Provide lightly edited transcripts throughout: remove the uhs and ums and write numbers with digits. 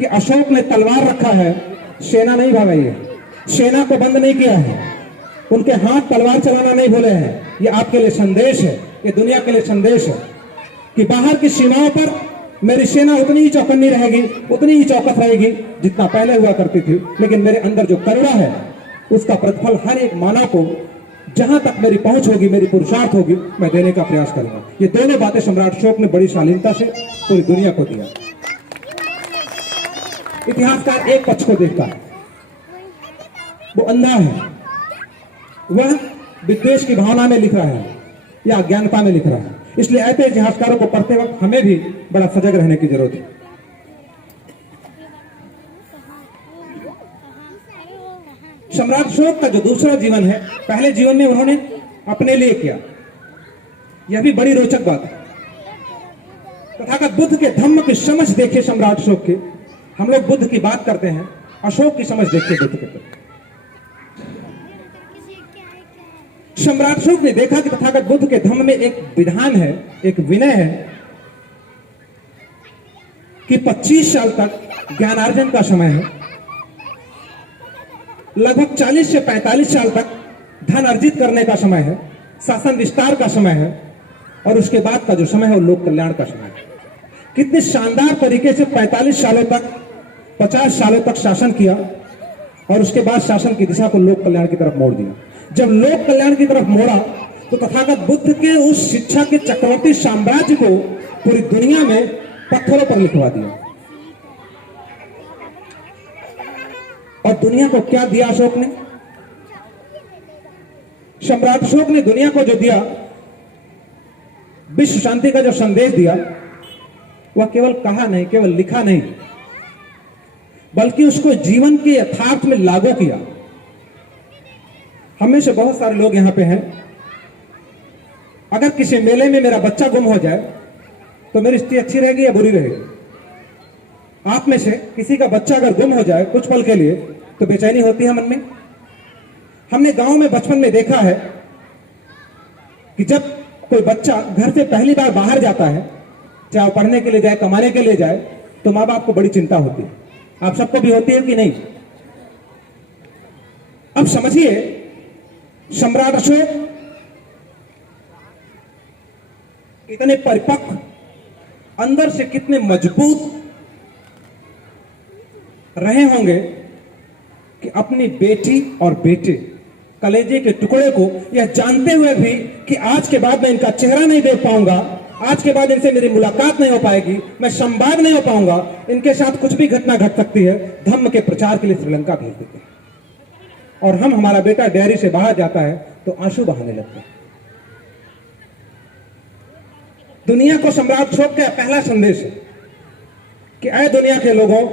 कि अशोक ने तलवार रखा है, सेना नहीं भगाई है, सेना को बंद नहीं किया है, उनके हाथ तलवार चलाना नहीं भूले हैं। ये आपके लिए संदेश है, ये दुनिया के लिए संदेश है कि बाहर की सीमाओं पर मेरी सेना उतनी ही चौकन्नी रहेगी, उतनी ही चौकस रहेगी जितना पहले हुआ करती थी, लेकिन मेरे अंदर जो करुणा है उसका प्रतिफल हर एक मानव को जहां तक मेरी पहुंच होगी, मेरी पुरुषार्थ होगी, मैं देने का प्रयास करूंगा। ये दोनों बातें सम्राट अशोक ने बड़ी शालीनता से पूरी दुनिया को दिया। इतिहासकार एक पक्ष को देखता है, वो अंधा है, वह विद्वेष की भावना में लिख रहा है या अज्ञानता में लिख रहा है। इसलिए ऐसे इतिहासकारों को पढ़ते वक्त हमें भी बड़ा सजग रहने की जरूरत है। सम्राट अशोक का जो दूसरा जीवन है, पहले जीवन में उन्होंने अपने लिए किया, यह भी बड़ी रोचक बात है। तथागत बुद्ध के धम्म की समझ देखे सम्राट अशोक की। हम लोग बुद्ध की बात करते हैं, अशोक की समझ देखते बुद्ध के प्रति। सम्राट अशोक ने देखा कि तथागत बुद्ध के धम्म में एक विधान है, एक विनय है कि 25 साल तक ज्ञानार्जन का समय है, लगभग 40 से 45 साल तक धन अर्जित करने का समय है, शासन विस्तार का समय है, और उसके बाद का जो समय है वो लोक कल्याण का समय है। कितने शानदार तरीके से 45 सालों तक 50 सालों तक शासन किया और उसके बाद शासन की दिशा को लोक कल्याण की तरफ मोड़ दिया। जब लोक कल्याण की तरफ मोड़ा तो तथागत बुद्ध के उस शिक्षा के चक्रवर्ती साम्राज्य को पूरी दुनिया में पत्थरों पर लिखवा दिया। और दुनिया को क्या दिया अशोक ने? सम्राट अशोक ने दुनिया को जो दिया, विश्व शांति का जो संदेश दिया, वह केवल कहा नहीं, केवल लिखा नहीं, बल्कि उसको जीवन के यथार्थ में लागू किया। हमें से बहुत सारे लोग यहां पे हैं, अगर किसी मेले में मेरा बच्चा गुम हो जाए तो मेरी स्थिति अच्छी रहेगी या बुरी रहेगी? आप में से किसी का बच्चा अगर गुम हो जाए कुछ पल के लिए तो बेचैनी होती है मन में। हमने गांव में बचपन में देखा है कि जब कोई बच्चा घर से पहली बार बाहर जाता है, चाहे वो पढ़ने के लिए जाए, कमाने के लिए जाए, तो माँ बाप को बड़ी चिंता होती है। आप सबको भी होती है कि नहीं? अब समझिए, सम्राट अशोक इतने परिपक्व, अंदर से कितने मजबूत रहे होंगे कि अपनी बेटी और बेटे, कलेजे के टुकड़े को यह जानते हुए भी कि आज के बाद मैं इनका चेहरा नहीं देख पाऊंगा, आज के बाद इनसे मेरी मुलाकात नहीं हो पाएगी, मैं संवाद नहीं हो पाऊंगा, इनके साथ कुछ भी घटना घट सकती है, धम्म के प्रचार के लिए श्रीलंका भेज देते हैं। और हमारा बेटा डेयरी से बाहर जाता है तो आंसू बहाने लगते हैं। दुनिया को सम्राट अशोक का पहला संदेश है कि ऐ दुनिया के लोगों,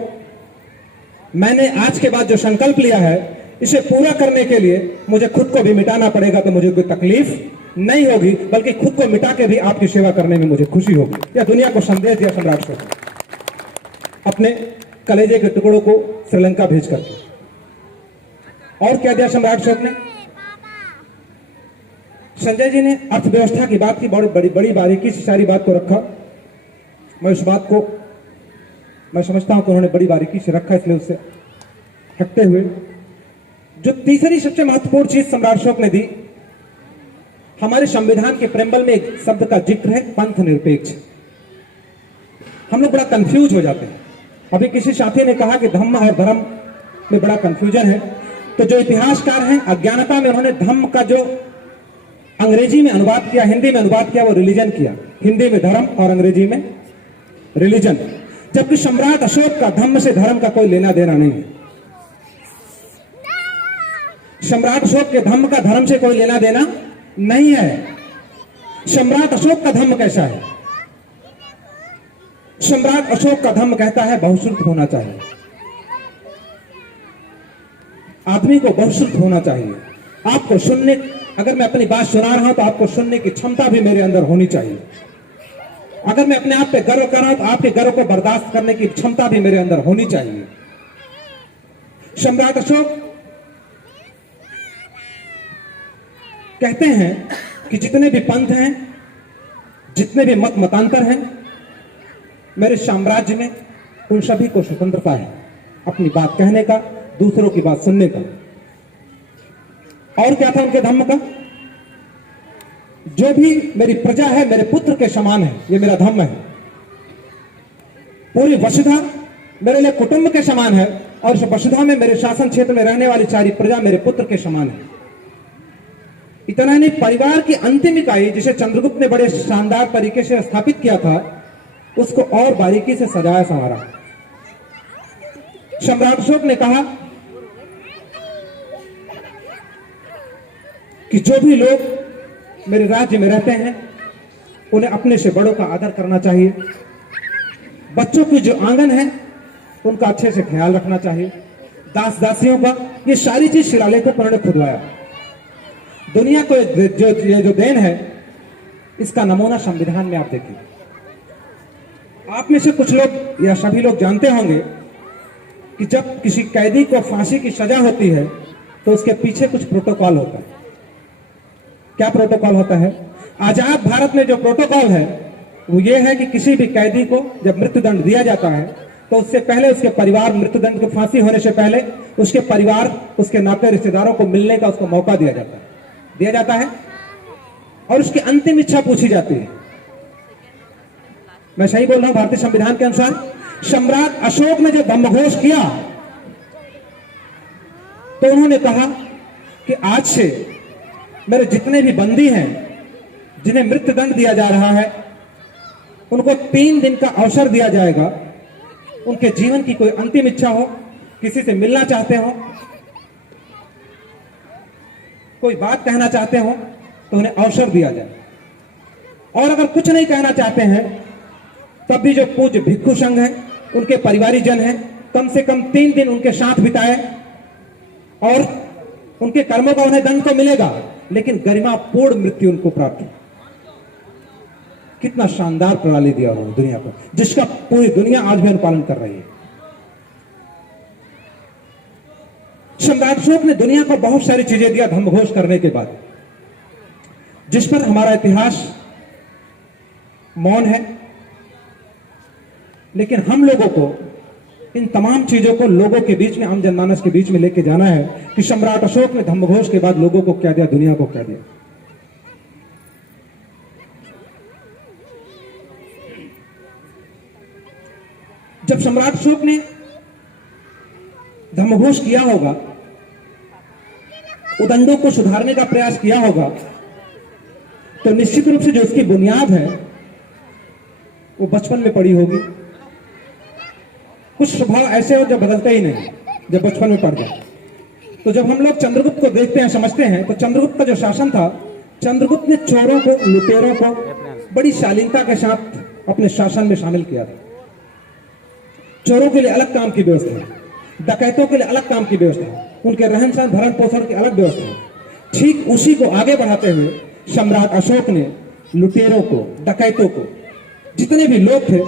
मैंने आज के बाद जो संकल्प लिया है, इसे पूरा करने के लिए मुझे खुद को भी मिटाना पड़ेगा, तो मुझे कोई तकलीफ नहीं होगी, बल्कि खुद को मिटा के भी आपकी सेवा करने में मुझे खुशी होगी। यह दुनिया को संदेश दिया सम्राट अशोक ने अपने कलेजे के टुकड़ों को श्रीलंका भेज करके। और क्या दिया सम्राट अशोक ने? संजय जी ने अर्थव्यवस्था की बात की, बड़ी बारीकी से सारी बात को रखा। मैं उस बात को मैं समझता हूं कि उन्होंने बड़ी बारीकी से रखा, इसलिए उससे हटते हुए जो तीसरी सबसे महत्वपूर्ण चीज सम्राट अशोक ने दी, हमारे संविधान के प्रेम्बल में एक शब्द का जिक्र है, पंथ निरपेक्ष। हम लोग बड़ा कंफ्यूज हो जाते हैं। अभी किसी साथी ने कहा कि धम्म और धर्म में बड़ा कंफ्यूजन है, तो जो इतिहासकार हैं अज्ञानता में उन्होंने धम्म का जो अंग्रेजी में अनुवाद किया, हिंदी में अनुवाद किया, वो रिलीजन किया। हिंदी में धर्म और अंग्रेजी में रिलीजन। जबकि सम्राट अशोक का धम्म से धर्म का कोई लेना देना नहीं है। सम्राट अशोक के धम्म का धर्म से कोई लेना देना नहीं है। सम्राट अशोक का धम्म कैसा है? सम्राट अशोक का धम्म कहता है बहुश्रुत होना चाहिए, आदमी को बहुश्रुत होना चाहिए। आपको सुनने, अगर मैं अपनी बात सुना रहा हूं तो आपको सुनने की क्षमता भी मेरे अंदर होनी चाहिए। अगर मैं अपने आप पे गर्व कर रहा हूं तो आपके गर्व को बर्दाश्त करने की क्षमता भी मेरे अंदर होनी चाहिए। सम्राट अशोक कहते हैं कि जितने भी पंथ हैं, जितने भी मत मतांतर हैं मेरे साम्राज्य में, उन सभी को स्वतंत्रता है अपनी बात कहने का, दूसरों की बात सुनने का। और क्या था उनके धम्म का? जो भी मेरी प्रजा है मेरे पुत्र के समान है, ये मेरा धम्म है। पूरी वसुधा मेरे लिए कुटुंब के समान है, और इस वसुधा में मेरे शासन क्षेत्र में रहने वाली सारी प्रजा मेरे पुत्र के समान है। इतना नहीं, परिवार की अंतिम इकाई जिसे चंद्रगुप्त ने बड़े शानदार तरीके से स्थापित किया था, उसको और बारीकी से सजाया संवारा। सम्राट अशोक ने कहा कि जो भी लोग मेरे राज्य में रहते हैं उन्हें अपने से बड़ों का आदर करना चाहिए। बच्चों की जो आंगन है उनका अच्छे से ख्याल रखना चाहिए। दास दासियों का, ये सारी चीज शिलालेखों पर उन्होंने खुदवाया। दुनिया को ये जो देन है, इसका नमूना संविधान में आप देखिए। आप में से कुछ लोग या सभी लोग जानते होंगे कि जब किसी कैदी को फांसी की सजा होती है तो उसके पीछे कुछ प्रोटोकॉल होता है। क्या प्रोटोकॉल होता है? आजाद भारत में जो प्रोटोकॉल है वो ये है कि किसी भी कैदी को जब मृत्युदंड दिया जाता है तो उससे पहले उसके परिवार, मृत्युदंड की फांसी होने से पहले उसके परिवार, उसके नाते रिश्तेदारों को मिलने का उसको मौका दिया जाता है और उसकी अंतिम इच्छा पूछी जाती है। मैं सही बोल रहा हूं? भारतीय संविधान के अनुसार सम्राट अशोक ने जब धम्मघोष किया तो उन्होंने कहा कि आज से मेरे जितने भी बंदी हैं जिन्हें मृत्युदंड दिया जा रहा है उनको 3 दिन का अवसर दिया जाएगा। उनके जीवन की कोई अंतिम इच्छा हो, किसी से मिलना चाहते हो, कोई बात कहना चाहते हो तो उन्हें अवसर दिया जाए। और अगर कुछ नहीं कहना चाहते हैं तब भी जो पूज्य भिक्षु संघ है, उनके परिवारीजन हैं, कम से कम 3 दिन उनके साथ बिताए और उनके कर्मों का उन्हें दंड तो मिलेगा लेकिन गरिमापूर्ण मृत्यु उनको प्राप्त हो। कितना शानदार प्रणाली दिया उन्होंने दुनिया को, जिसका पूरी दुनिया आज भी अनुपालन कर रही है। सम्राट अशोक ने दुनिया को बहुत सारी चीजें दिया धम्मघोष करने के बाद, जिस पर हमारा इतिहास मौन है। लेकिन हम लोगों को इन तमाम चीजों को लोगों के बीच में, आम जनमानस के बीच में लेके जाना है कि सम्राट अशोक ने धम्मघोष के बाद लोगों को क्या दिया, दुनिया को क्या दिया। जब सम्राट अशोक ने धम्मघोष किया होगा, उदंडों को सुधारने का प्रयास किया होगा, तो निश्चित रूप से जो उसकी बुनियाद है वो बचपन में पड़ी होगी। कुछ स्वभाव ऐसे हो जो बदलते ही नहीं जब बचपन में पड़ जाए। तो जब हम लोग चंद्रगुप्त को देखते हैं, समझते हैं, तो चंद्रगुप्त का जो शासन था, चंद्रगुप्त ने चोरों को, लुटेरों को बड़ी शालीनता के साथ अपने शासन में शामिल किया था। चोरों के लिए अलग काम की व्यवस्था, डकैतों के लिए अलग काम की व्यवस्था, उनके रहन सहन, भरण पोषण की अलग व्यवस्था। ठीक उसी को आगे बढ़ाते हुए सम्राट अशोक ने लुटेरों को, डकैतों को, जितने भी लोग थे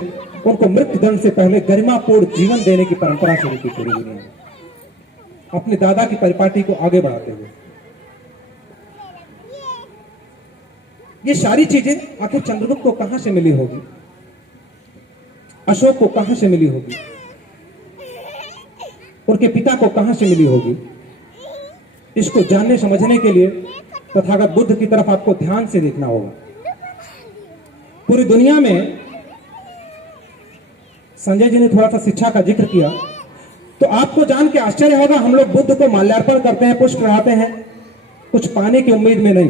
उनको मृत्युदंड से पहले गरिमापूर्ण जीवन देने की परंपरा शुरू की पूरी दुनिया में, अपने दादा की परिपाटी को आगे बढ़ाते हुए। ये सारी चीजें आखिर चंद्रगुप्त को कहां से मिली होगी, अशोक को कहां से मिली होगी, उनके पिता को कहां से मिली होगी? इसको जानने समझने के लिए तथागत बुद्ध की तरफ आपको ध्यान से देखना होगा। पूरी दुनिया में संजय जी ने थोड़ा सा शिक्षा का जिक्र किया, तो आपको जान के आश्चर्य होगा, हम लोग बुद्ध को माल्यार्पण करते हैं, पुष्प चढ़ाते हैं, कुछ पाने की उम्मीद में नहीं,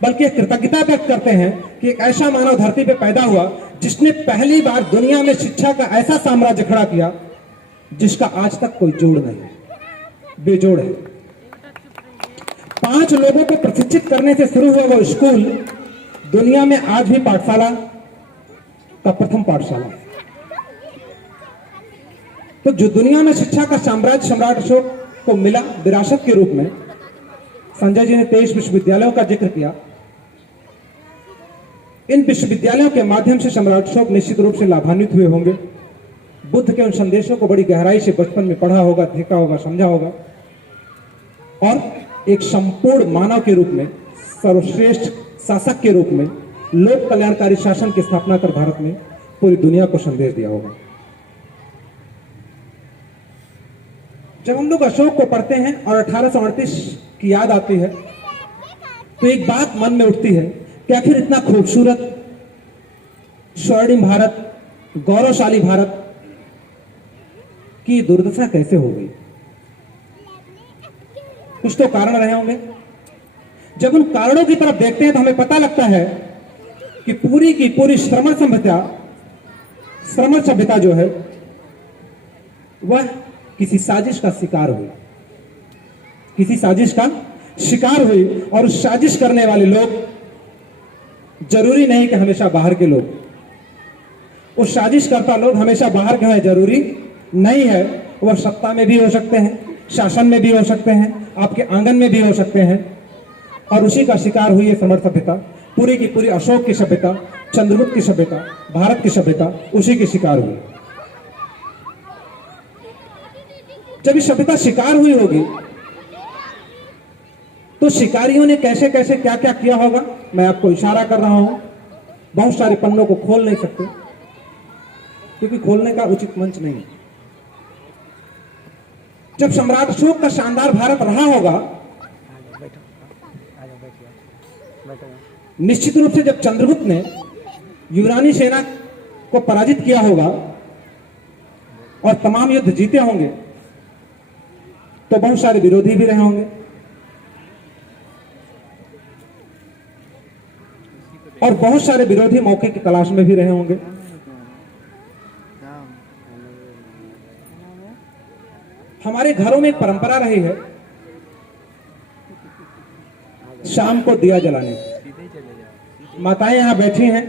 बल्कि कृतज्ञता व्यक्त करते हैं कि एक ऐसा मानव धरती पे पैदा हुआ जिसने पहली बार दुनिया में शिक्षा का ऐसा साम्राज्य खड़ा किया जिसका आज तक कोई जोड़ नहीं, बेजोड़ है। 5 लोगों को प्रशिक्षित करने से शुरू हुआ वो स्कूल दुनिया में आज भी पाठशाला का प्रथम पाठशाला। तो जो दुनिया में शिक्षा का साम्राज्य सम्राट अशोक को मिला विरासत के रूप में, संजय जी ने 23 विश्वविद्यालयों का जिक्र किया। इन विश्वविद्यालयों के माध्यम से सम्राट अशोक निश्चित रूप से लाभान्वित हुए होंगे। बुद्ध के उन संदेशों को बड़ी गहराई से बचपन में पढ़ा होगा, देखा होगा, समझा होगा, और एक संपूर्ण मानव के रूप में, सर्वश्रेष्ठ शासक के रूप में, लोक कल्याणकारी शासन की स्थापना कर भारत में पूरी दुनिया को संदेश दिया होगा। जब हम लोग अशोक को पढ़ते हैं और 1838 की याद आती है तो एक बात मन में उठती है कि आखिर इतना खूबसूरत स्वर्णिम भारत, गौरवशाली भारत की दुर्दशा कैसे हो गई। कुछ तो कारण रहे होंगे। जब उन कारणों की तरफ देखते हैं तो हमें पता लगता है कि पूरी की पूरी श्रमण सभ्यता जो है वह किसी साजिश का शिकार हुई, किसी साजिश का शिकार हुई। और उस साजिश करने वाले लोग जरूरी नहीं कि हमेशा बाहर के लोग, उस साजिश करता लोग हमेशा बाहर के हैं जरूरी नहीं है। वह सत्ता में भी हो सकते हैं, शासन में भी हो सकते हैं, आपके आंगन में भी हो सकते हैं। और उसी का शिकार हुई है समर्थ सभ्यता, पूरी की पूरी अशोक की सभ्यता, चंद्रगुप्त की सभ्यता, भारत की सभ्यता उसी की शिकार हुई। जब इस सभ्यता शिकार हुई होगी तो शिकारियों ने कैसे कैसे क्या क्या किया होगा, मैं आपको इशारा कर रहा हूं। बहुत सारे पन्नों को खोल नहीं सकते क्योंकि खोलने का उचित मंच नहीं है। जब सम्राट अशोक का शानदार भारत रहा होगा, निश्चित रूप से जब चंद्रगुप्त ने यूनानी सेना को पराजित किया होगा और तमाम युद्ध जीते होंगे तो बहुत सारे विरोधी भी रहे होंगे और बहुत सारे विरोधी मौके की तलाश में भी रहे होंगे। हमारे घरों में एक परंपरा रही है शाम को दिया जलाने की। माताएं यहां बैठी हैं,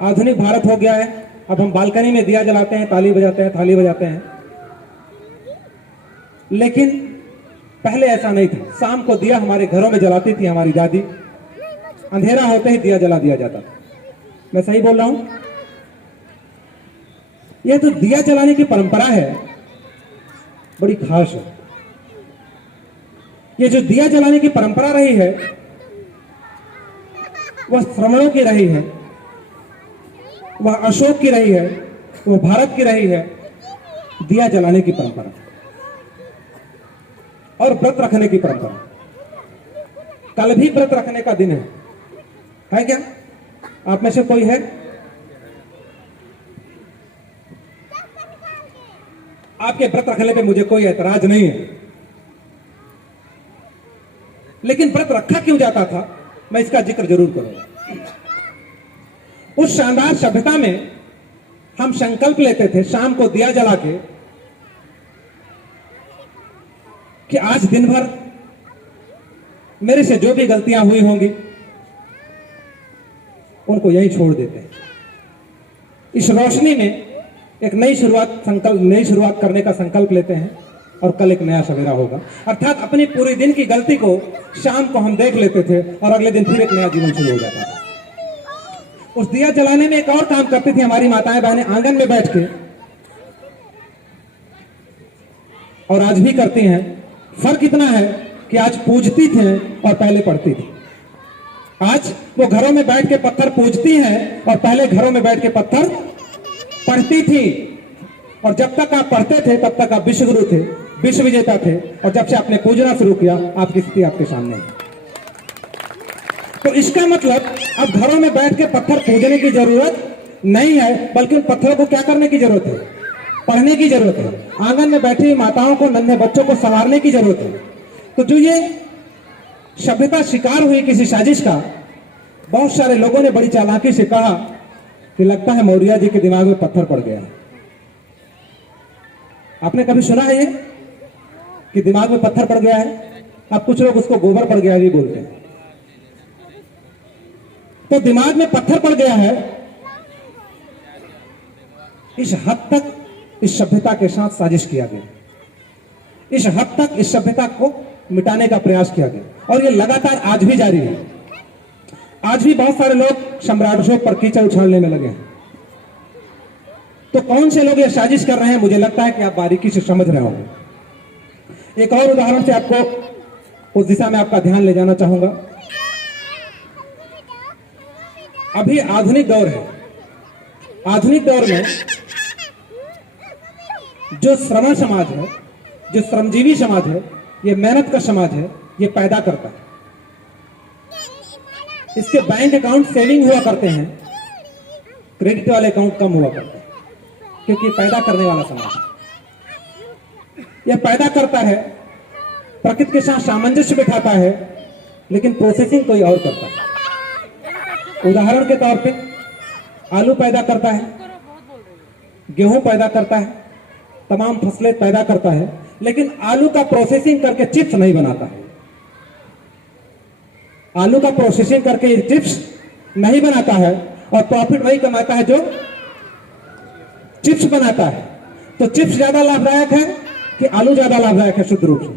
आधुनिक भारत हो गया है, अब हम बालकनी में दिया जलाते हैं, ताली बजाते हैं, थाली बजाते हैं। लेकिन पहले ऐसा नहीं था। शाम को दिया हमारे घरों में जलाती थी हमारी दादी, अंधेरा होते ही दिया जला दिया जाता था। मैं सही बोल रहा हूं? यह तो दिया जलाने की परंपरा है बड़ी खास है। ये जो दिया जलाने की परंपरा रही है वह श्रमणों की रही है, वह अशोक की रही है, वह भारत की रही है। दिया जलाने की परंपरा और व्रत रखने की परंपरा। कल भी व्रत रखने का दिन है क्या? आप में से कोई है? आपके व्रत रखने पे मुझे कोई ऐतराज नहीं है, लेकिन व्रत रखा क्यों जाता था मैं इसका जिक्र जरूर करूंगा। उस शानदार सभ्यता में हम संकल्प लेते थे शाम को दिया जला के कि आज दिन भर मेरे से जो भी गलतियां हुई होंगी उनको यही छोड़ देते हैं। इस रोशनी में एक नई शुरुआत करने का संकल्प लेते हैं और कल एक नया सवेरा होगा। अर्थात अपनी पूरी दिन की गलती को शाम को हम देख लेते थे और अगले दिन फिर एक नया जीवन शुरू हो जाता था। उस दिया जलाने में एक और काम करती थी हमारी माताएं बहनें आंगन में बैठ के, और आज भी करती हैं। फर्क इतना है कि आज पूजती थे और पहले पढ़ती थी। आज वो घरों में बैठ के पत्थर पूजती हैं और पहले घरों में बैठ के पत्थर पढ़ती थी। और जब तक आप पढ़ते थे तब तक आप विश्वगुरु थे, विश्व विजेता थे, और जब से आपने पूजना शुरू किया आपकी स्थिति आपके सामने है। तो इसका मतलब अब घरों में बैठ के पत्थर पूजने की जरूरत नहीं है, बल्कि उन पत्थरों को क्या करने की जरूरत है? पढ़ने की जरूरत है। आंगन में बैठी माताओं को, नन्हे बच्चों को संवारने की जरूरत है। तो जो ये सभ्यता शिकार हुई किसी साजिश का, बहुत सारे लोगों ने बड़ी चालाकी से कहा कि लगता है मौर्य जी के दिमाग में पत्थर पड़ गया है। आपने कभी सुना है ये कि दिमाग में पत्थर पड़ गया है? अब कुछ लोग उसको गोबर पड़ गया भी बोलते हैं। तो दिमाग में पत्थर पड़ गया है, इस हद तक इस सभ्यता के साथ साजिश किया गया, इस हद तक इस सभ्यता को मिटाने का प्रयास किया गया, और ये लगातार आज भी जारी है। आज भी बहुत सारे लोग सम्राट अशोक पर कीचड़ उछालने में लगे हैं। तो कौन से लोग ये साजिश कर रहे हैं, मुझे लगता है कि आप बारीकी से समझ रहे होंगे। एक और उदाहरण से आपको उस दिशा में आपका ध्यान ले जाना चाहूंगा। अभी आधुनिक दौर है। आधुनिक दौर में जो श्रमण समाज है जो श्रमजीवी समाज है, ये मेहनत का समाज है, ये पैदा करता है। इसके बैंक अकाउंट सेविंग हुआ करते हैं, क्रेडिट वाले अकाउंट कम हुआ करते हैं, क्योंकि ये पैदा करने वाला समाज है। यह पैदा करता है, प्रकृति के साथ सामंजस्य बिठाता है, लेकिन प्रोसेसिंग कोई और करता है। उदाहरण के तौर पे आलू पैदा करता है, गेहूं पैदा करता है, तमाम फसलें पैदा करता है, लेकिन आलू का प्रोसेसिंग करके चिप्स नहीं बनाता है। आलू का प्रोसेसिंग करके चिप्स नहीं बनाता है, और प्रॉफिट वही कमाता है जो चिप्स बनाता है। तो चिप्स ज्यादा लाभदायक है कि आलू ज्यादा लाभदायक है? शुद्ध रूप से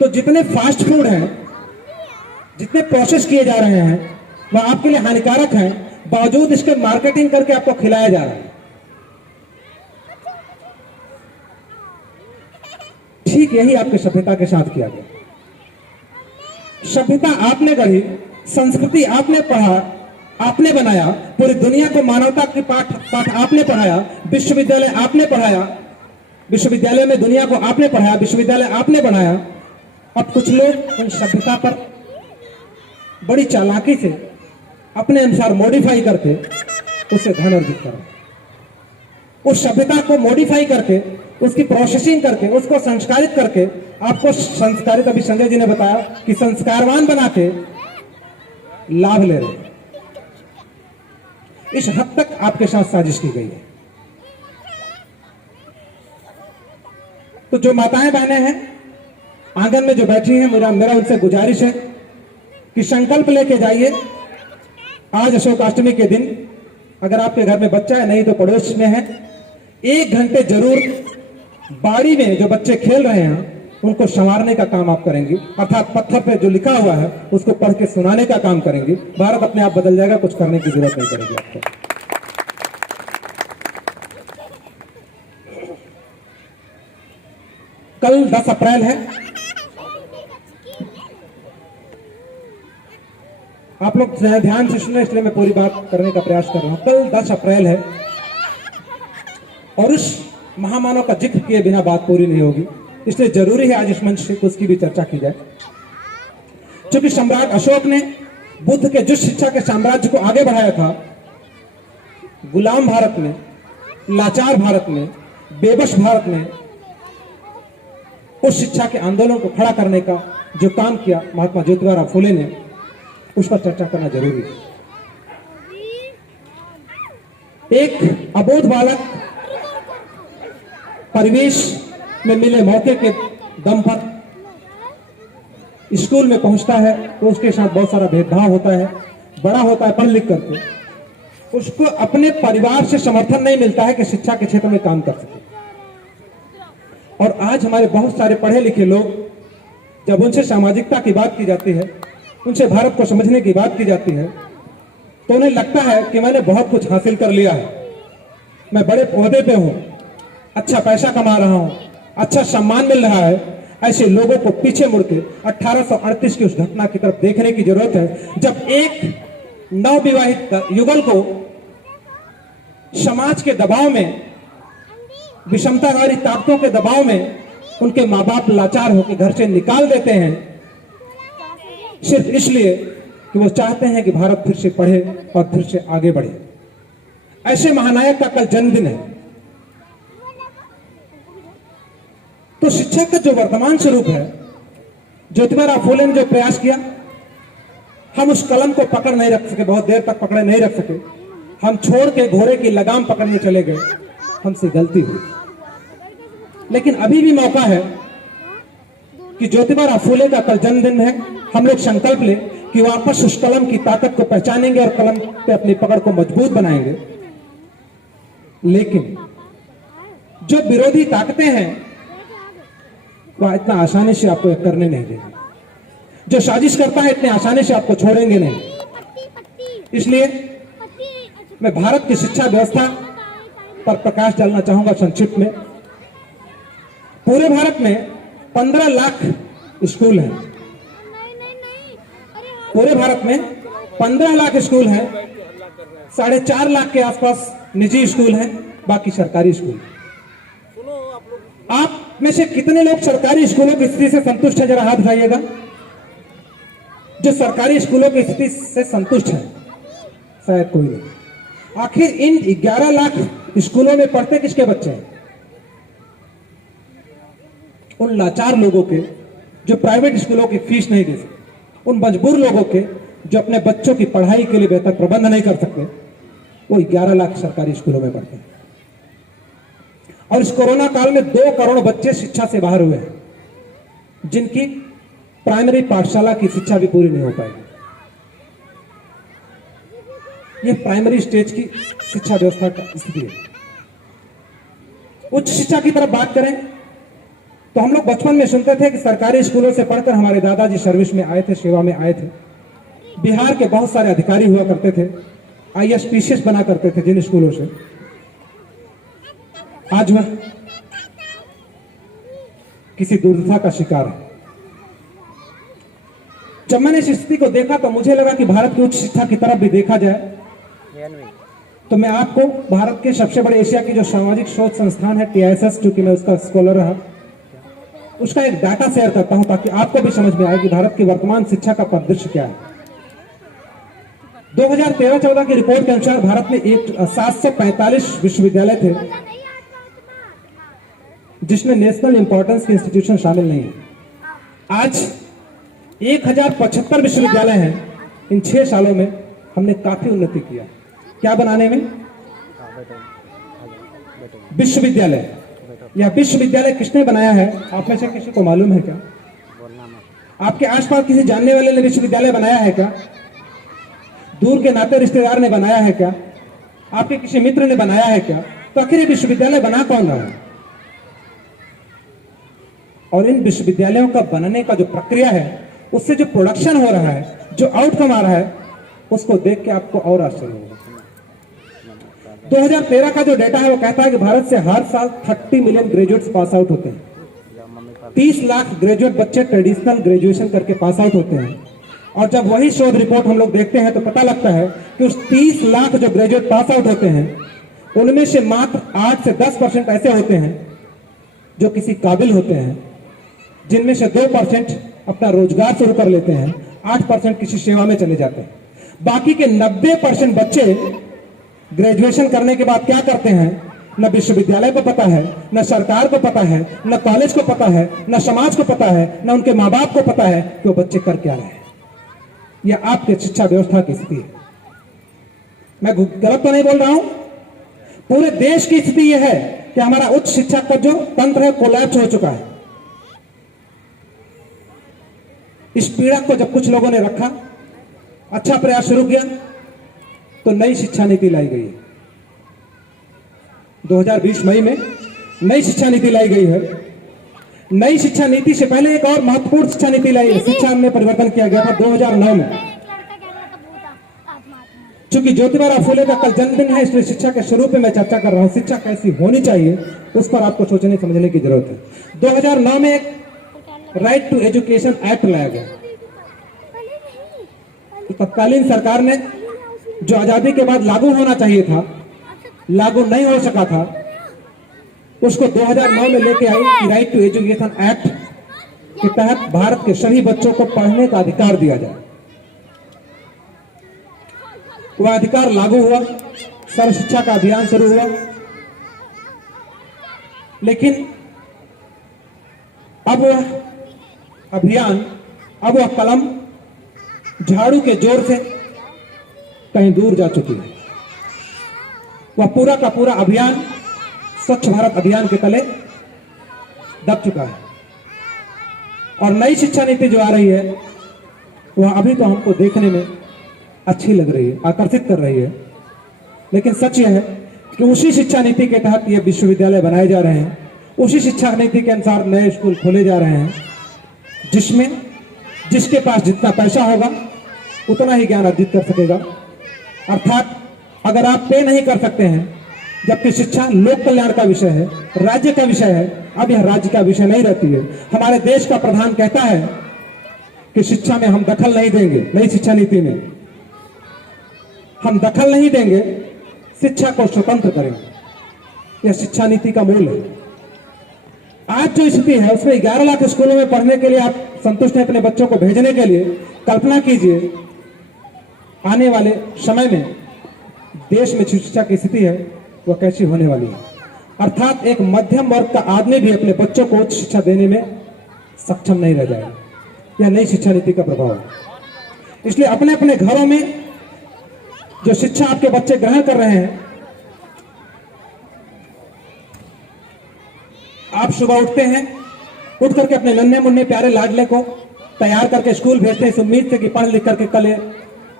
तो जितने फास्ट फूड हैं, जितने प्रोसेस किए जा रहे हैं, वह आपके लिए हानिकारक हैं, बावजूद इसके मार्केटिंग करके आपको खिलाया जा रहा है। ठीक यही आपके सभ्यता के साथ किया गया। सभ्यता आपने गढ़ी, संस्कृति आपने पढ़ा, आपने बनाया, पूरी दुनिया को मानवता के पाठ आपने पढ़ाया, विश्वविद्यालय आपने पढ़ाया, विश्वविद्यालय में दुनिया को आपने पढ़ाया, विश्वविद्यालय आपने बनाया। अब कुछ लोग उन सभ्यता पर बड़ी चालाकी से अपने अनुसार मॉडिफाई करके उससे धन अर्जित कर रहे हैं। उस सभ्यता को मॉडिफाई करके, उसकी प्रोसेसिंग करके, उसको संस्कारित करके, आपको संस्कारित, अभी संजय जी ने बताया कि संस्कारवान बना के लाभ ले रहे हैं। इस हद तक आपके साथ साजिश की गई है। तो जो माताएं बहनें हैं आंगन में जो बैठी हैं, मेरा उनसे गुजारिश है कि संकल्प लेके जाइए। आज अशोकाष्टमी के दिन अगर आपके घर में बच्चा है, नहीं तो पड़ोस में है, 1 घंटे जरूर बाड़ी में जो बच्चे खेल रहे हैं उनको संवारने का काम आप करेंगे, अर्थात पत्थर पे जो लिखा हुआ है उसको पढ़ के सुनाने का काम करेंगे। भारत अपने आप बदल जाएगा, कुछ करने की जरूरत नहीं पड़ेगी आपको। कल 10 अप्रैल है। आप लोग ध्यान से सुने, इसलिए मैं पूरी बात करने का प्रयास कर रहा हूं। कल 10 अप्रैल है और उस महामानव का जिक्र किए बिना बात पूरी नहीं होगी, इसलिए जरूरी है आज इस मंच से उसकी भी चर्चा की जाए। क्योंकि सम्राट अशोक ने बुद्ध के जिस शिक्षा के साम्राज्य को आगे बढ़ाया था, गुलाम भारत में, लाचार भारत में, बेबस भारत में उस शिक्षा के आंदोलन को खड़ा करने का जो काम किया महात्मा ज्योतिबा फुले ने, उस पर चर्चा करना जरूरी है। एक अबोध बालक परिवेश में मिले मौके के दम पर स्कूल में पहुंचता है तो उसके साथ बहुत सारा भेदभाव होता है, बड़ा होता है पढ़ लिख करके, उसको अपने परिवार से समर्थन नहीं मिलता है कि शिक्षा के क्षेत्र में काम कर सके। और आज हमारे बहुत सारे पढ़े लिखे लोग, जब उनसे सामाजिकता की बात की जाती है, उनसे भारत को समझने की बात की जाती है, तो उन्हें लगता है कि मैंने बहुत कुछ हासिल कर लिया है, मैं बड़े ओहदे पे हूं, अच्छा पैसा कमा रहा हूं, अच्छा सम्मान मिल रहा है। ऐसे लोगों को पीछे मुड़ के 1838 की उस घटना की तरफ देखने की जरूरत है, जब एक नवविवाहित युगल को समाज के दबाव में, विषमताकारी ताकतों के दबाव में उनके माँ बाप लाचार होकर घर से निकाल देते हैं, सिर्फ इसलिए कि वो चाहते हैं कि भारत फिर से पढ़े और फिर से आगे बढ़े। ऐसे महानायक का कल जन्मदिन है। तो शिक्षा का जो वर्तमान स्वरूप है, ज्योतिबा फुले ने जो प्रयास किया, हम उस कलम को पकड़ नहीं रख सके, बहुत देर तक पकड़े नहीं रख सके, हम छोड़ के घोड़े की लगाम पकड़ने चले गए, हमसे गलती हुई। लेकिन अभी भी मौका है कि ज्योतिबा फुले का कल जन्मदिन है, हम लोग संकल्प ले कि वापस उस कलम की ताकत को पहचानेंगे और कलम पे अपनी पकड़ को मजबूत बनाएंगे। लेकिन जो विरोधी ताकतें हैं वह इतना आसानी से आपको करने नहीं देंगे, जो साजिश करता है इतने आसानी से आपको छोड़ेंगे नहीं। इसलिए मैं भारत की शिक्षा व्यवस्था पर प्रकाश डालना चाहूंगा संक्षिप्त में। पूरे भारत में 15 लाख स्कूल हैं, पूरे भारत में 15 लाख स्कूल हैं, 4.5 लाख के आसपास निजी स्कूल हैं, बाकी सरकारी स्कूल। आप में से कितने लोग सरकारी स्कूलों की स्थिति से संतुष्ट है? जरा हाथ उठाइएगा। जो सरकारी स्कूलों की स्थिति से संतुष्ट है, शायद कोई नहीं। आखिर इन 11 लाख स्कूलों में पढ़ते किसके बच्चे हैं? उन लाचार लोगों के जो प्राइवेट स्कूलों की फीस नहीं दे सकते, उन मजबूर लोगों के जो अपने बच्चों की पढ़ाई के लिए बेहतर प्रबंध नहीं कर सकते, वो 11 लाख सरकारी स्कूलों में पढ़ते हैं। और इस कोरोना काल में 2 करोड़ बच्चे शिक्षा से बाहर हुए हैं, जिनकी प्राइमरी पाठशाला की शिक्षा भी पूरी नहीं हो पाएगी। यह प्राइमरी स्टेज की शिक्षा व्यवस्था का स्थिति है। उच्च शिक्षा की तरफ बात करें तो हम लोग बचपन में सुनते थे कि सरकारी स्कूलों से पढ़कर हमारे दादाजी सर्विस में आए थे, सेवा में आए थे। बिहार के बहुत सारे अधिकारी हुआ करते थे, आईएएस पीसीएस बना करते थे जिन स्कूलों से। आज वह किसी दुर्दशा का शिकार है। जब मैंने इस स्थिति को देखा तो मुझे लगा कि भारत की उच्च शिक्षा की तरफ भी देखा जाए, तो मैं आपको भारत के सबसे बड़े एशिया की जो सामाजिक शोध संस्थान है TISS, चूंकि मैं उसका स्कॉलर रहा, उसका एक डाटा शेयर करता हूं ताकि आपको भी समझ में आए कि भारत की वर्तमान शिक्षा का परिदृश्य क्या है। 2013-14 की रिपोर्ट के अनुसार भारत में 745 विश्वविद्यालय थे जिसमें नेशनल इंपॉर्टेंस के इंस्टीट्यूशन शामिल नहीं है। आज 1075 विश्वविद्यालय हैं। इन 6 सालों में हमने काफी उन्नति किया। क्या बनाने में? विश्वविद्यालय। यह विश्वविद्यालय किसने बनाया है? आप में से किसी को मालूम है क्या? आपके आसपास किसी जानने वाले ने विश्वविद्यालय बनाया है क्या? दूर के नाते रिश्तेदार ने बनाया है क्या? आपके किसी मित्र ने बनाया है क्या? तो आखिर ये विश्वविद्यालय बना कौन रहा है? और इन विश्वविद्यालयों का बनने का जो प्रक्रिया है, उससे जो प्रोडक्शन हो रहा है, जो आउटकम आ रहा है, उसको देख के आपको और आश्चर्य होगा। 2013 का जो डेटा है वो कहता है कि भारत से हर साल 30 मिलियन ग्रेजुएट्स पास आउट होते हैं। 30 लाख ग्रेजुएट बच्चे ट्रेडिशनल ग्रेजुएशन करके पास आउट होते हैं। और जब वही शोध रिपोर्ट हम लोग देखते हैं तो पता लगता है कि उस 30 लाख जो ग्रेजुएट पास आउट होते हैं, उनमें से मात्र 8 से 10% ऐसे होते हैं जो किसी काबिल होते हैं, जिनमें से 2% अपना रोजगार शुरू कर लेते हैं, 8% किसी सेवा में चले जाते हैं। बाकी के 90% बच्चे ग्रेजुएशन करने के बाद क्या करते हैं? न विश्वविद्यालय को पता है, न सरकार को पता है, न कॉलेज को पता है, न समाज को पता है, न उनके माँ बाप को पता है कि वो बच्चे कर क्या रहे हैं। यह आपके शिक्षा व्यवस्था की स्थिति है। मैं गलत तो नहीं बोल रहा हूं। पूरे देश की स्थिति यह है कि हमारा उच्च शिक्षा का जो तंत्र है कोलैप्स हो चुका है। इस पीड़ा को जब कुछ लोगों ने रखा, अच्छा प्रयास शुरू किया, तो नई शिक्षा नीति लाई गई है। 2020 मई में नई शिक्षा नीति लाई गई है। नई शिक्षा नीति से पहले एक और महत्वपूर्ण शिक्षा नीति लाई, शिक्षा में परिवर्तन किया गया था 2009 में। चूंकि ज्योतिबा फुले का कल जन्मदिन है, इसलिए शिक्षा के स्वरूप में मैं चर्चा कर रहा हूं। शिक्षा कैसी होनी चाहिए उस पर आपको सोचने समझने की जरूरत है। 2009 में एक राइट टू एजुकेशन एक्ट लाया गया। तो तत्कालीन सरकार ने जो आजादी के बाद लागू होना चाहिए था, लागू नहीं हो सका था, उसको 2009 में लेके आई कि राइट टू एजुकेशन एक्ट के तहत भारत के सभी बच्चों को पढ़ने का अधिकार दिया जाए। वह अधिकार लागू हुआ, सर्व शिक्षा का अभियान शुरू हुआ। लेकिन अब वह अभियान, अब वह कलम झाड़ू के जोर से कहीं दूर जा चुकी है। वह पूरा का पूरा अभियान स्वच्छ भारत अभियान के तले दब चुका है। और नई शिक्षा नीति जो आ रही है, वह अभी तो हमको देखने में अच्छी लग रही है, आकर्षित कर रही है। लेकिन सच यह है कि उसी शिक्षा नीति के तहत ये विश्वविद्यालय बनाए जा रहे हैं, उसी शिक्षा नीति के अनुसार नए स्कूल खोले जा रहे हैं, जिसमें जिसके पास जितना पैसा होगा उतना ही ज्ञान अर्जित कर सकेगा। अर्थात अगर आप पे नहीं कर सकते हैं, जबकि शिक्षा लोक कल्याण का विषय है, राज्य का विषय है, अब यह राज्य का विषय नहीं रहती है। हमारे देश का प्रधान कहता है कि शिक्षा में हम दखल नहीं देंगे, नई शिक्षा नीति में हम दखल नहीं देंगे, शिक्षा को स्वतंत्र करेंगे। यह शिक्षा नीति का मूल है। आज जो स्थिति है उसमें 11 लाख स्कूलों में पढ़ने के लिए आप संतुष्ट हैं अपने बच्चों को भेजने के लिए। कल्पना कीजिए आने वाले समय में देश में शिक्षा की स्थिति है वह कैसी होने वाली है। अर्थात एक मध्यम वर्ग का आदमी भी अपने बच्चों को उच्च शिक्षा देने में सक्षम नहीं रह जाएगा। यह नई शिक्षा नीति का प्रभाव है। इसलिए अपने अपने घरों में जो शिक्षा आपके बच्चे ग्रहण कर रहे हैं, आप सुबह उठते हैं, उठ करके अपने नन्हे मुन्ने प्यारे लाडले को तैयार करके स्कूल भेजते हैं इस उम्मीद से कि पढ़ लिख करके कल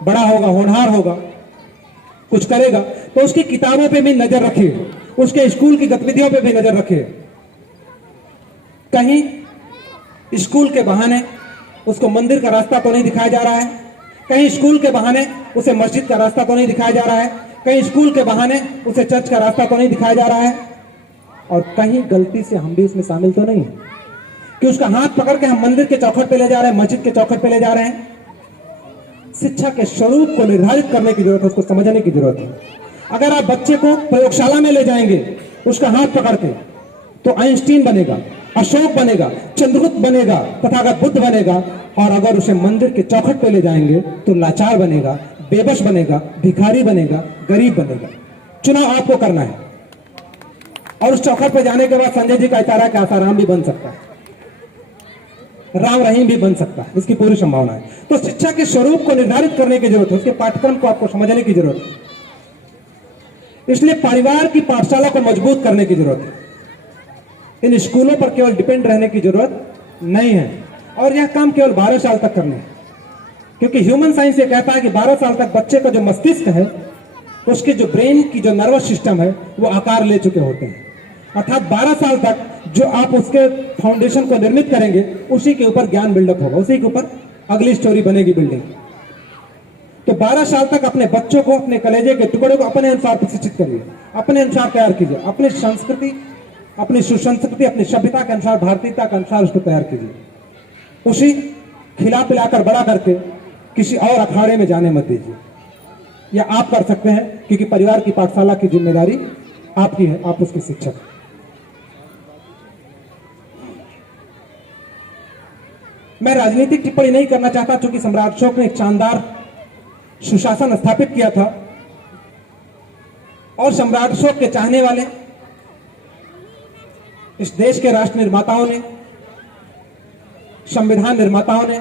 बड़ा होगा, होनहार होगा, कुछ करेगा। तो उसकी किताबों पे भी नजर रखिए, उसके स्कूल की गतिविधियों पे भी नजर रखिए। कहीं स्कूल के बहाने उसको मंदिर का रास्ता तो नहीं दिखाया जा रहा है, कहीं स्कूल के बहाने उसे मस्जिद का रास्ता तो नहीं दिखाया जा रहा है, कहीं स्कूल के बहाने उसे चर्च का रास्ता तो नहीं दिखाया जा रहा है, और कहीं गलती से हम भी इसमें शामिल तो नहीं है कि उसका हाथ पकड़ के हम मंदिर के चौखट पे ले जा रहे हैं, मस्जिद के चौखट पे ले जा रहे हैं। शिक्षा के स्वरूप को निर्धारित करने की जरूरत है, उसको समझने की जरूरत है। अगर आप बच्चे को प्रयोगशाला में ले जाएंगे उसका हाथ पकड़ के, तो आइंस्टीन बनेगा, अशोक बनेगा, चंद्रगुप्त बनेगा, तथागत बुद्ध बनेगा। और अगर उसे मंदिर के चौखट पे ले जाएंगे तो लाचार बनेगा, बेबस बनेगा, भिखारी बनेगा, गरीब बनेगा। चुनाव आपको करना है। और उस चौखट पे जाने के बाद संजय जी का इशारा के आसाराम भी बन सकता है, राम रहीम भी बन सकता है, इसकी पूरी संभावना है। तो शिक्षा के स्वरूप को निर्धारित करने की जरूरत है, उसके पाठ्यक्रम को आपको समझने की जरूरत है। इसलिए परिवार की पाठशाला को मजबूत करने की जरूरत है। इन स्कूलों पर केवल डिपेंड रहने की जरूरत नहीं है। और यह काम केवल 12 साल तक करना है, क्योंकि ह्यूमन साइंस ये कहता है कि 12 साल तक बच्चे का जो मस्तिष्क है, उसके जो ब्रेन की जो नर्वस सिस्टम है वो आकार ले चुके होते हैं। अर्थात 12 साल तक जो आप उसके फाउंडेशन को निर्मित करेंगे उसी के ऊपर ज्ञान बिल्डअप होगा, उसी के ऊपर अगली स्टोरी बनेगी बिल्डिंग। तो 12 साल तक अपने बच्चों को, अपने कलेजे के टुकड़े को अपने अनुसार प्रशिक्षित करिए, अपने अनुसार तैयार कीजिए, अपनी संस्कृति, अपनी सुसंस्कृति, अपनी सभ्यता के अनुसार, भारतीयता के अनुसार उसको तैयार कीजिए। उसी खिला पिलाकर बड़ा करके किसी और अखाड़े में जाने मत दीजिए। यह आप कर सकते हैं, क्योंकि परिवार की पाठशाला की जिम्मेदारी आपकी है, आप उसके शिक्षक। मैं राजनीतिक टिप्पणी नहीं करना चाहता, क्योंकि सम्राट अशोक ने एक शानदार सुशासन स्थापित किया था और सम्राट अशोक के चाहने वाले इस देश के राष्ट्र निर्माताओं ने, संविधान निर्माताओं ने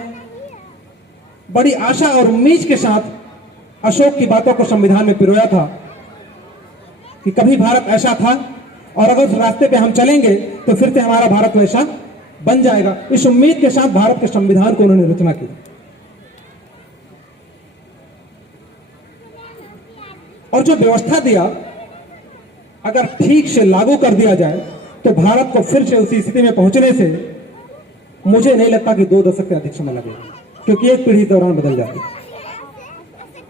बड़ी आशा और उम्मीद के साथ अशोक की बातों को संविधान में पिरोया था कि कभी भारत ऐसा था और अगर उस रास्ते पे हम चलेंगे तो फिर से हमारा भारत वैसा बन जाएगा। इस उम्मीद के साथ भारत के संविधान को उन्होंने रचना की। और जो व्यवस्था दिया, अगर ठीक से लागू कर दिया जाए तो भारत को फिर से उसी स्थिति में पहुंचने से मुझे नहीं लगता कि 2 दशक से अधिक समय लगेगा, क्योंकि एक पीढ़ी दौरान बदल जाती है।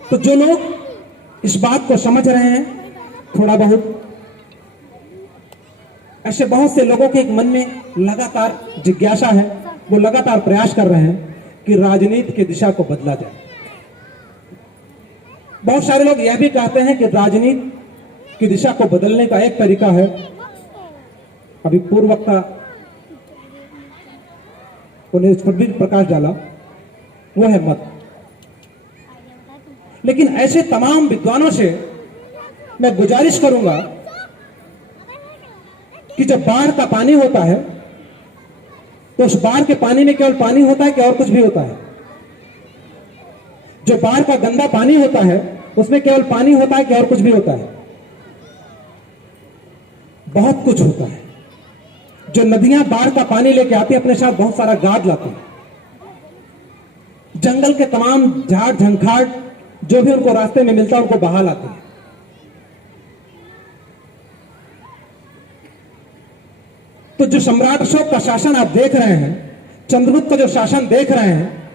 तो जो लोग इस बात को समझ रहे हैं, थोड़ा बहुत, ऐसे बहुत से लोगों के एक मन में लगातार जिज्ञासा है, वो लगातार प्रयास कर रहे हैं कि राजनीति की दिशा को बदला जाए। बहुत सारे लोग यह भी कहते हैं कि राजनीति की दिशा को बदलने का एक तरीका है, अभी पूर्व वक्ता उन्हें इस पर भी प्रकाश डाला, वो है मत। लेकिन ऐसे तमाम विद्वानों से मैं गुजारिश करूंगा कि जब बाढ़ का पानी होता है तो उस बाढ़ के पानी में केवल पानी होता है कि और कुछ भी होता है? जो बाढ़ का गंदा पानी होता है उसमें केवल पानी होता है कि और कुछ भी होता है? बहुत कुछ होता है। जो नदियां बाढ़ का पानी लेके आती है अपने साथ बहुत सारा गाद लाती है, जंगल के तमाम झाड़ झंखाड़ जो भी उनको रास्ते में मिलता है उनको बहा लाती है। तो जो सम्राट अशोक का शासन आप देख रहे हैं, चंद्रगुप्त का जो शासन देख रहे हैं,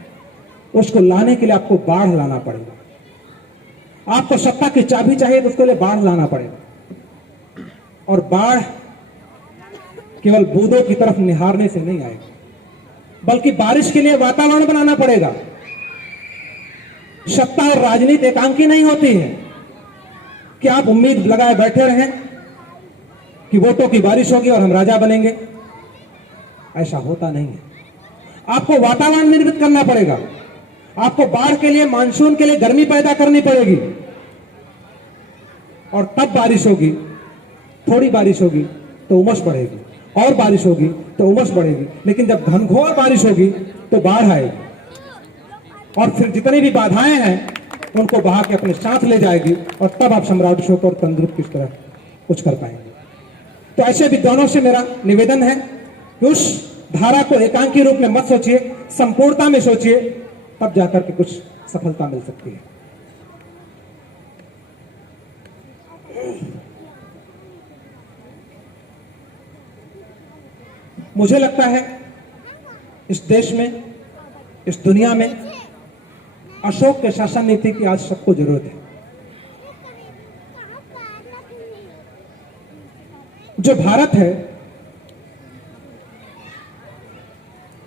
उसको लाने के लिए आपको बाढ़ लाना पड़ेगा। आपको सत्ता की चाबी चाहिए तो उसके लिए बाढ़ लाना पड़ेगा। और बाढ़ केवल बूंदों की तरफ निहारने से नहीं आएगा, बल्कि बारिश के लिए वातावरण बनाना पड़ेगा। सत्ता और राजनीति एकांकी नहीं होती है कि आप उम्मीद लगाए बैठे रहें कि वोटों की बारिश होगी और हम राजा बनेंगे। ऐसा होता नहीं है। आपको वातावरण निर्मित करना पड़ेगा। आपको बाढ़ के लिए, मानसून के लिए गर्मी पैदा करनी पड़ेगी और तब बारिश होगी। थोड़ी बारिश होगी तो उमस बढ़ेगी, और बारिश होगी तो उमस बढ़ेगी, लेकिन जब घनघोर बारिश होगी तो बाढ़ आएगी और फिर जितनी भी बाधाएं हैं उनको बहा के अपने साथ ले जाएगी और तब आप सम्राट अशोक और तंदुरुस्त किस तरह कुछ कर पाएंगे। तो ऐसे विद्वानों से मेरा निवेदन है कि उस धारा को एकांकी रूप में मत सोचिए, संपूर्णता में सोचिए, तब जाकर के कुछ सफलता मिल सकती है। मुझे लगता है इस देश में, इस दुनिया में अशोक के शासन नीति की आज सबको जरूरत है। जो भारत है,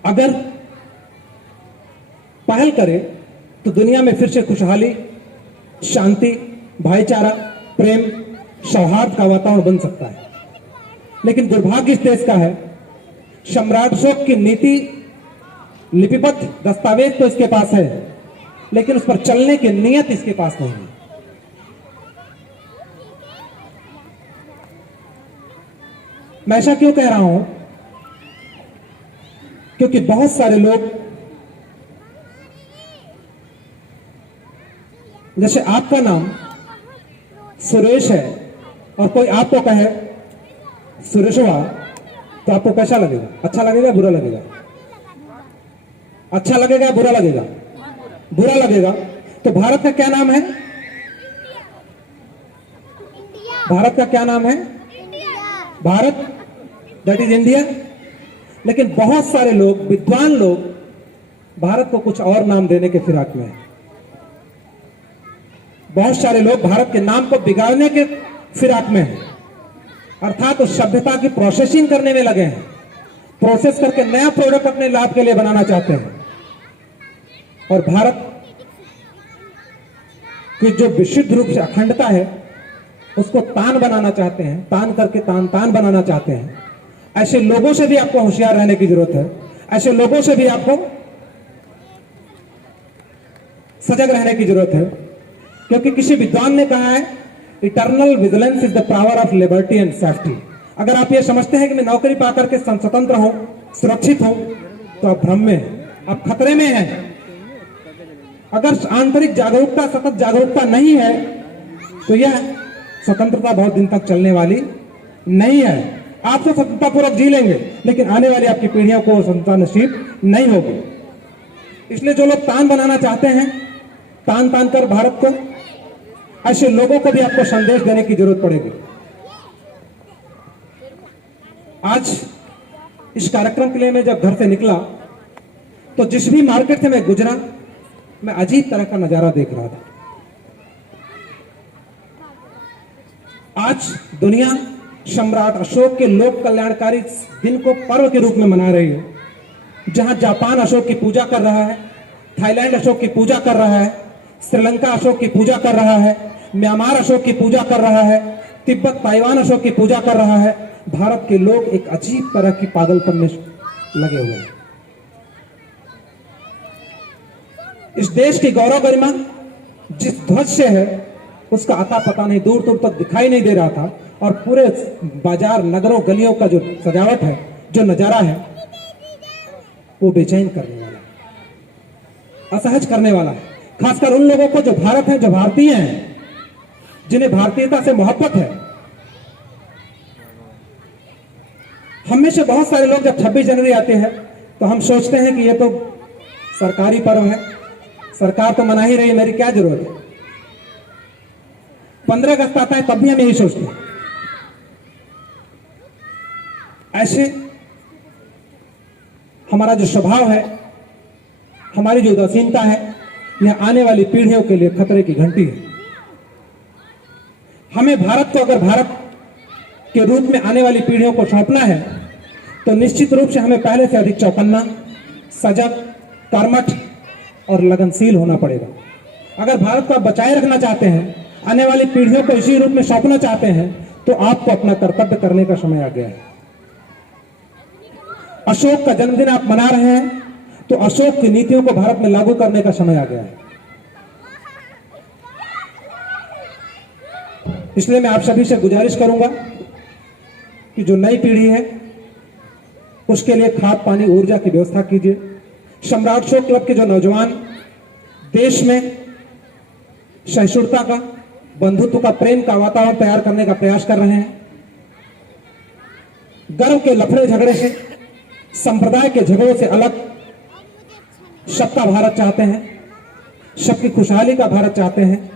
अगर पहल करे तो दुनिया में फिर से खुशहाली, शांति, भाईचारा, प्रेम, सौहार्द का वातावरण बन सकता है। लेकिन दुर्भाग्य इस देश का है, सम्राट अशोक की नीति लिपिबद्ध दस्तावेज तो इसके पास है, लेकिन उस पर चलने की नियत इसके पास नहीं है। मैं ऐसा क्यों कह रहा हूं? क्योंकि बहुत सारे लोग, जैसे आपका नाम सुरेश है और कोई आपको कहे सुरेशवा, तो आपको कैसा लगेगा? अच्छा लगेगा, बुरा लगेगा? अच्छा लगेगा, बुरा लगेगा? बुरा लगेगा। तो भारत का क्या नाम है? भारत का क्या नाम है? Bharat, that is India. लेकिन बहुत सारे लोग, विद्वान लोग, भारत को कुछ और नाम देने के फिराक में हैं। बहुत सारे लोग भारत के नाम को बिगाड़ने के फिराक में हैं, अर्थात उस सभ्यता की प्रोसेसिंग करने में लगे हैं। प्रोसेस करके नया प्रोडक्ट अपने लाभ के लिए बनाना चाहते हैं और भारत की जो विशुद्ध रूप से अखंडता है उसको तान बनाना चाहते हैं, तान करके तान तान बनाना चाहते हैं। ऐसे लोगों से भी आपको होशियार रहने की जरूरत है। ऐसे लोगों से भी आपको सजग रहने की जरूरत है, क्योंकि किसी विद्वान ने कहा है, eternal vigilance is the power of liberty and safety. अगर आप ये समझते हैं कि मैं नौकरी पाकर के स्वतंत्र हूं, सुरक्षित हूं, तो आप भ्रम में हैं, आप खतरे में हैं। अगर आंतरिक जागरूकता, सतत जागरूकता नहीं है, तो यह स्वतंत्रता बहुत दिन तक चलने वाली नहीं है। आप तो स्वतंत्रतापूर्वक जी लेंगे, लेकिन आने वाली आपकी पीढ़ियों को स्वतंत्रता नसीब नहीं होगी। इसलिए जो लोग तान बनाना चाहते हैं, तान तान कर भारत को, ऐसे लोगों को भी आपको संदेश देने की जरूरत पड़ेगी। आज इस कार्यक्रम के लिए मैं जब घर से निकला तो जिस भी मार्केट से मैं गुजरा, मैं अजीब तरह का नजारा देख रहा था। आज दुनिया सम्राट अशोक के लोक कल्याणकारी दिन को पर्व के रूप में मना रही है। जहां जापान अशोक की पूजा कर रहा है, थाईलैंड अशोक की पूजा कर रहा है, श्रीलंका अशोक की पूजा कर रहा है, म्यांमार अशोक की पूजा कर रहा है, तिब्बत ताइवान अशोक की पूजा कर रहा है। भारत के लोग एक अजीब तरह की पागलपन में लगे हुए हैं। इस देश की गौरव गरिमा जिस ध्वज से है उसका अता पता नहीं, दूर दूर तक दिखाई नहीं दे रहा था, और पूरे बाजार, नगरों, गलियों का जो सजावट है, जो नजारा है, वो बेचैन करने वाला है, असहज करने वाला है। खासकर उन लोगों को जो भारत है, जो भारतीय हैं, जिन्हें भारतीयता से मोहब्बत है। हम में से बहुत सारे लोग जब 26 जनवरी आते हैं तो हम सोचते हैं कि ये तो सरकारी पर्व है, सरकार तो मना ही रही है, मेरी क्या जरूरत है। 15 अगस्त आता है तब भी हम यही सोचते हैं। ऐसे हमारा जो स्वभाव है, हमारी जो उदासीनता है, यह आने वाली पीढ़ियों के लिए खतरे की घंटी है। हमें भारत को अगर भारत के रूप में आने वाली पीढ़ियों को सौंपना है तो निश्चित रूप से हमें पहले से अधिक चौकन्ना, सजग, कर्मठ और लगनशील होना पड़ेगा। अगर भारत को आप बचाए रखना चाहते हैं, आने वाली पीढ़ियों को इसी रूप में सौंपना चाहते हैं, तो आपको अपना कर्तव्य करने का समय आ गया है। अशोक का जन्मदिन आप मना रहे हैं, तो अशोक की नीतियों को भारत में लागू करने का समय आ गया है। इसलिए मैं आप सभी से गुजारिश करूंगा कि जो नई पीढ़ी है उसके लिए खाद पानी ऊर्जा की व्यवस्था कीजिए। सम्राट अशोक क्लब के जो नौजवान देश में सहिष्णुता का, बंधुत्व का, प्रेम का वातावरण तैयार करने का प्रयास कर रहे हैं, गर्व के लफड़े झगड़े से, संप्रदाय के झगड़ों से अलग सबका भारत चाहते हैं, सबकी खुशहाली का भारत चाहते हैं,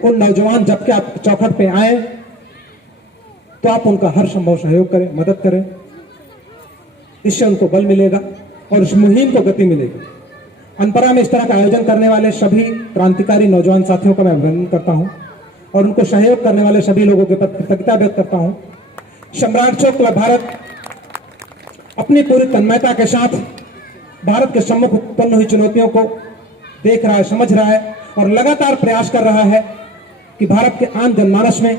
उन नौजवान जबकि आप चौखट पे आए तो आप उनका हर संभव सहयोग करें, मदद करें। इससे उनको बल मिलेगा और उस मुहिम को गति मिलेगी। अनपरा में इस तरह का आयोजन करने वाले सभी क्रांतिकारी नौजवान साथियों का मैं अभिनंदन करता हूं और उनको सहयोग करने वाले सभी लोगों के प्रति कृतज्ञता व्यक्त करता हूं। सम्राट अशोक क्लब भारत अपनी पूरी तन्मयता के साथ भारत के सम्मुख उत्पन्न हुई चुनौतियों को देख रहा है, समझ रहा है और लगातार प्रयास कर रहा है कि भारत के आम जनमानस में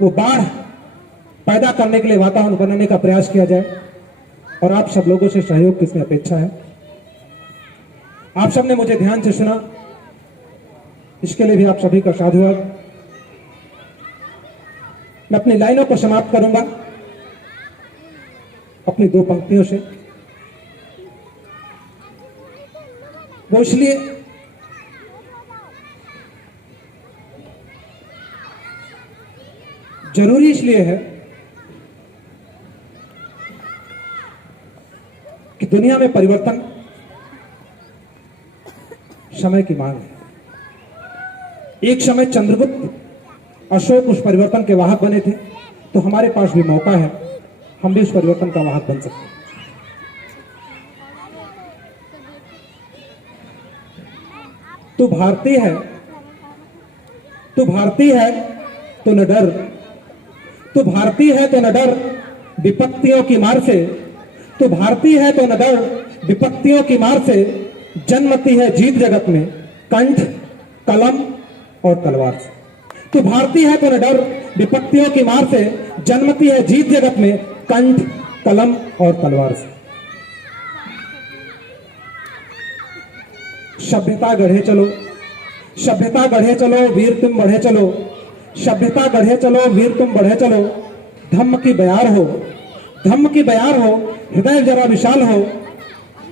वो बाढ़ पैदा करने के लिए वातावरण बनाने का प्रयास किया जाए और आप सब लोगों से सहयोग की इसमें अपेक्षा है। आप सबने मुझे ध्यान से सुना, इसके लिए भी आप सभी का साधुवाद। मैं अपनी लाइनों को समाप्त करूंगा अपनी दो पंक्तियों से। वो इसलिए जरूरी इसलिए है कि दुनिया में परिवर्तन समय की मांग है। एक समय चंद्रगुप्त अशोक उस परिवर्तन के वाहक बने थे, तो हमारे पास भी मौका है, हम भी उस परिवर्तन का वाहक बन सकते हैं। तू भारतीय है, तू भारतीय है तो न डर, तू भारतीय है तो न डर विपत्तियों की मार से, तू भारतीय है तो न डर विपत्तियों की मार से, जन्मती है जीत जगत में कंठ, कलम और तलवार से। तू भारतीय है तो न डर विपत्तियों की मार से, जन्मती है जीत जगत में कंठ, कलम और तलवार से। सभ्यता गढ़े चलो, सभ्यता गढ़े चलो, वीर तुम बढ़े चलो, सभ्यता गढ़े चलो, वीर तुम बढ़े चलो। धम्म की बयार हो, धम्म की बयार हो, हृदय जरा विशाल हो,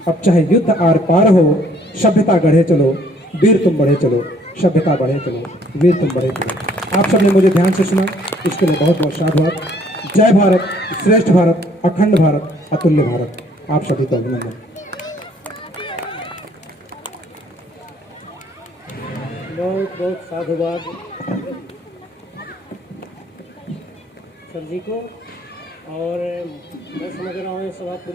अब चाहे युद्ध आर पार हो। सभ्यता गढ़े चलो, वीर तुम बढ़े चलो, सभ्यता बढ़े चलो, वीर तुम बढ़े चलो। आप सबने मुझे ध्यान से सुना, इसके लिए बहुत बहुत साधुवाद। जय भारत, श्रेष्ठ भारत, अखंड भारत, अतुल्य भारत। आप सभी को अभिनंदन। बहुत बहुत साधुवाद सर जी को। और मैं समझ रहा हूँ सभा पूरी